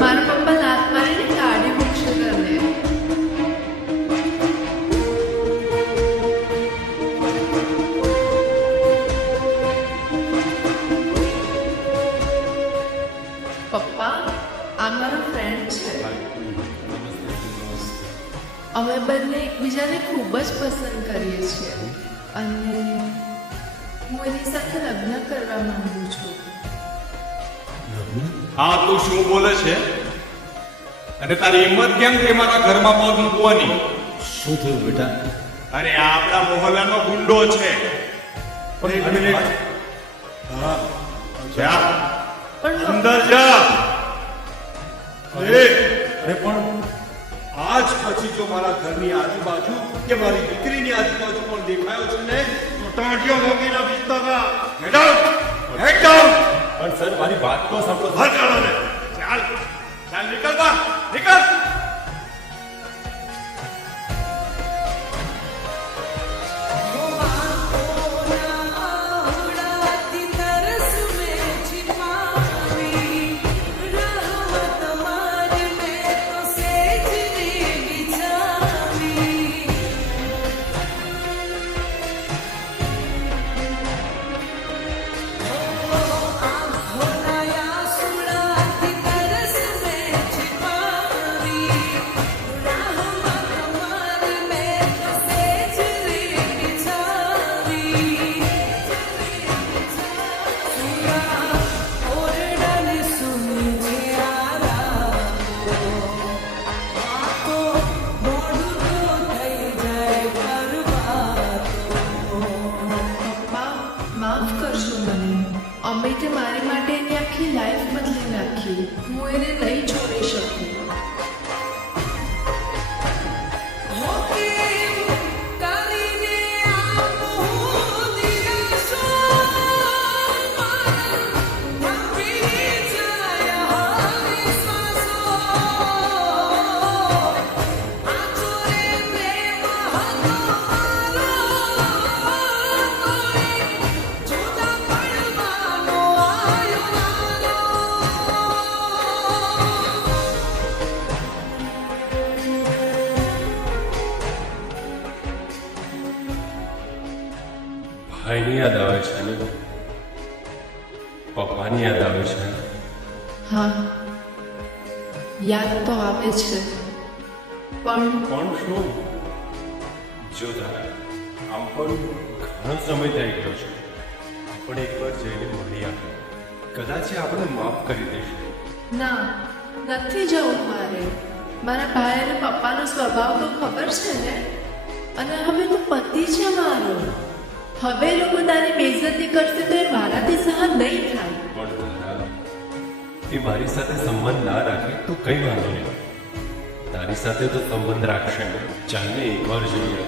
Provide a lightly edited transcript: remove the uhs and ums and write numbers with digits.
મારા પપ્પા લાત મારીને કાઢી મૂકશે તને. પપ્પા, આ મારો ફ્રેન્ડ છે. અમે બંને એકબીજાને ખૂબ જ પસંદ કરીએ છીએ અને હું એની સાથે લગ્ન કરવા માંગુ છું. હા, તું શું બોલે છે? અને તારી હિંમત કેમ થઈ મારા ઘરમાં પગ મૂકવાની? શું થયું બેટા? અરે આ આપણા મોહલ્લાનો ગુંડો છે. એક મિનિટ. હા, જા પણ અંદર જા. અરે પણ આજ પછી જો મારા ઘરની આજુબાજુ કે મારી દીકરીની આજુબાજુ પણ દેખાયો છે ને તો ટાંટિયો ભોગીના વિસ્તારમાં હેડ આઉટ. પણ સર મારી વાત તો સાંભળો. બહાર કાઢો ને. ચાલ ચાલ, નીકળ બહાર, નીકળ. માફ કરશો મને. અમિતે મારી માટે એની આખી લાઈફ બદલી નાખી. હું એને નહીં છોડી શકું. ભાઈની યાદ આવે છે ને? પપ્પાની યાદ આવે છે? હા, યાદ તો આવે છે પણ શું? જો તારા આમ પણ ઘણો સમય થઈ ગયો છે. આપણે એકવાર જઈને મળી આવીએ. કદાચ એ આપણે માફ કરી દેશે. ના, નથી જવું મારે. મારા ભાઈ અને પપ્પાનો સ્વભાવ તો ખબર છે ને. અને હવે તું પતિ છે મારો. હવે એ લોકો તારી બેઇજ્જતી કરશે તો એ મારાથી સહન નહીં થાય. પણ તારા એ મારી સાથે સંબંધ ના રાખે તો કઈ વાંધો નહીં. તારી સાથે તો સંબંધ રાખશે ને. ચાલને એકવાર જોઈએ.